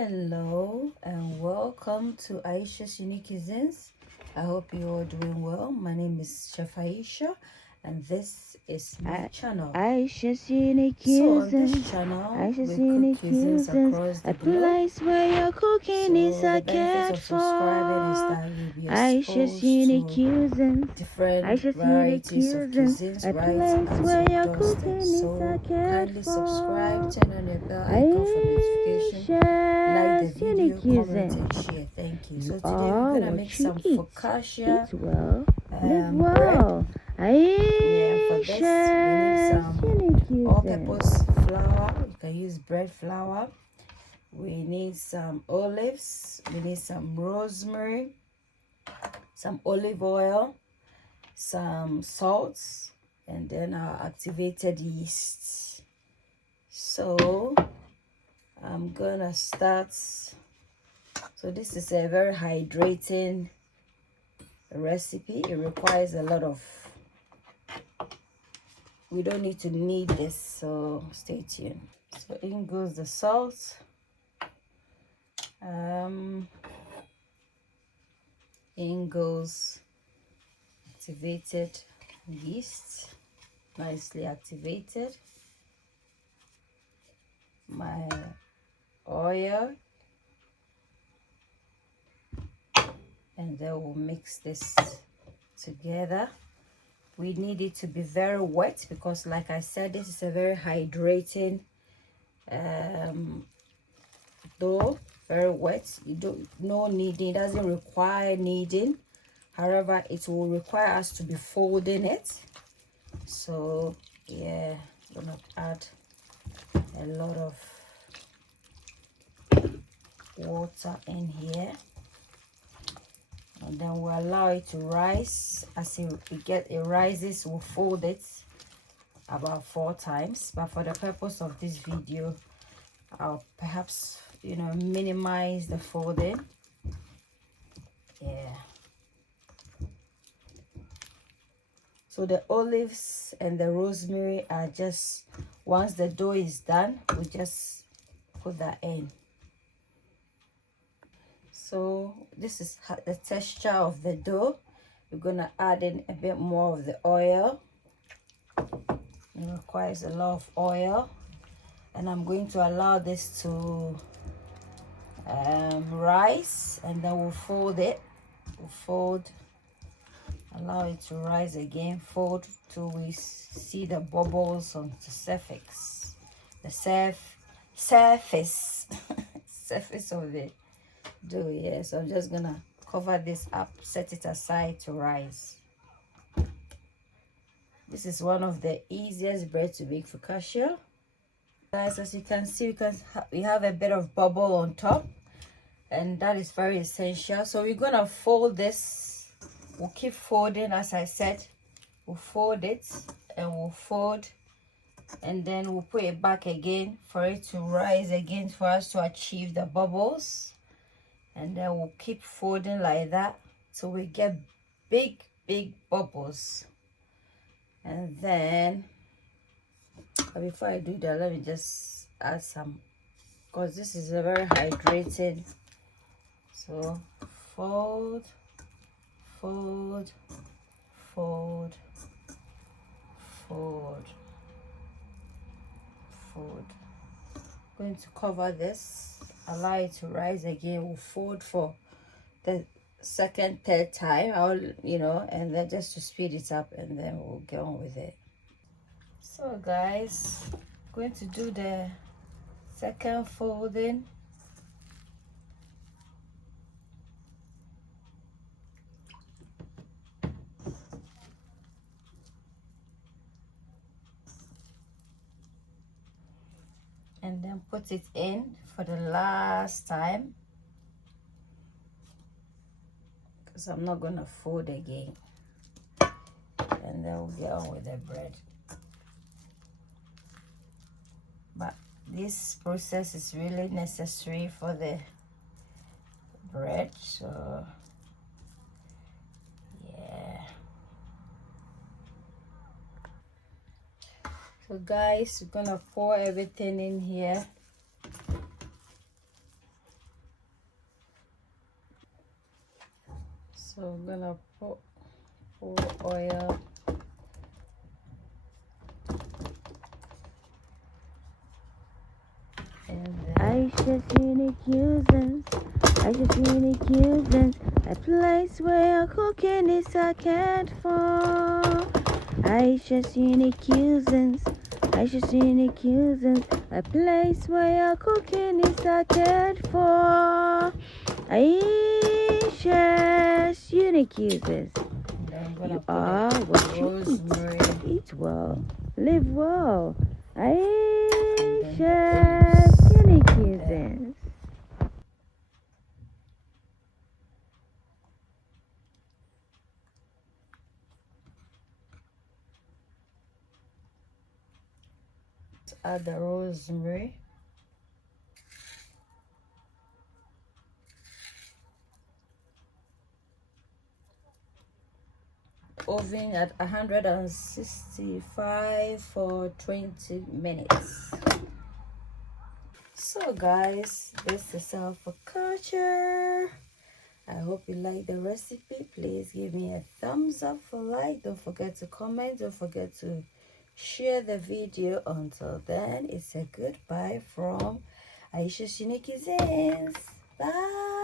Hello and welcome to Ayesha's Unique Cuisines. I hope you are doing well. My name is Chef Ayesha and this is my channel. Ayesha's Unique So on Cuisines. this channel, Ayesha's we Unique cook cuisines Cuisines. across the A globe. place where your cooking is So a the benefits cared of subscribing is for. that you'll be Ayesha's exposed Unique to Cuisines. different Ayesha's Unique varieties of Cuisines. cuisines A right place at where your your doorstep. cooking is So a cared kindly for. subscribe, turn on your bell icon for notification, like the Ayesha's video, Unique comment Cuisines. and share. Thank you. So You today we're are gonna what make you some eat. focaccia Eat well, live bread. well. Yeah, for this we need Ayesha's some Unique Cuisines. all-purpose flour. You can use bread flour. We need some olives. We need some rosemary, some olive oil, some salt, and then our activated yeast. So I'm gonna start. So this is a very hydrating recipe. It requires a lot of, we don't need to knead this, so stay tuned. So in goes the salt, in goes activated yeast, nicely activated, my oil, and then we'll mix this together. We need it to be very wet because, like I said, this is a very hydrating dough. Very wet. You don't, no kneading. It doesn't require kneading. However, it will require us to be folding it. So yeah, I'm gonna add a lot of water in here, and then we'll allow it to rise. As it rises, we'll fold it about 4 times, but for the purpose of this video I'll perhaps minimize the folding. Yeah, so the olives and the rosemary are just, once the dough is done, we just put that in. So this is the texture of the dough. We're gonna add in a bit more of the oil. It requires a lot of oil, and I'm going to allow this to rise, and then we'll fold it. We'll fold, allow it to rise again, fold till we see the bubbles on the surface, the surface surface of the dough. Yeah, so I'm just gonna cover this up, set it aside to rise. This is one of the easiest bread to make, focaccia. Guys, as you can see, we have a bit of bubble on top, and that is very essential. So we're gonna fold this. We'll keep folding, as I said. We'll fold it and we'll fold, and then we'll put it back again for it to rise again, for us to achieve the bubbles. And then we'll keep folding like that till we get big bubbles. And then before I do that, let me just add some, because this is a very hydrating. So fold, fold, fold, fold, fold. Going to cover this, allow it to rise again. We'll fold for the second, third time. And then just to speed it up, and then we'll get on with it. So guys, going to do the second folding. And then put it in for the last time, because I'm not gonna fold again. And then we'll get on with the bread. But this process is really necessary for the bread. So yeah. So guys, we're gonna pour everything in here. So I'm gonna pour oil. Ayesha's unique cuisines. Ayesha's unique cuisines. A place where cooking is a cared for. Ayesha's unique cuisines. Ayesha's unique cuisines. A place where cooking is a cared for. Ayesha's unique cuisines. You are what you rosemary. Eat well. Live well. Ayesha's unique cuisines. Add the rosemary. Oven at 165 for 20 minutes. So guys, this is our focaccia. I hope you like the recipe. Please give me a thumbs up for like. Don't forget to comment. Don't forget to share the video. Until then, it's a goodbye from Ayesha's Unique Cuisines. Bye.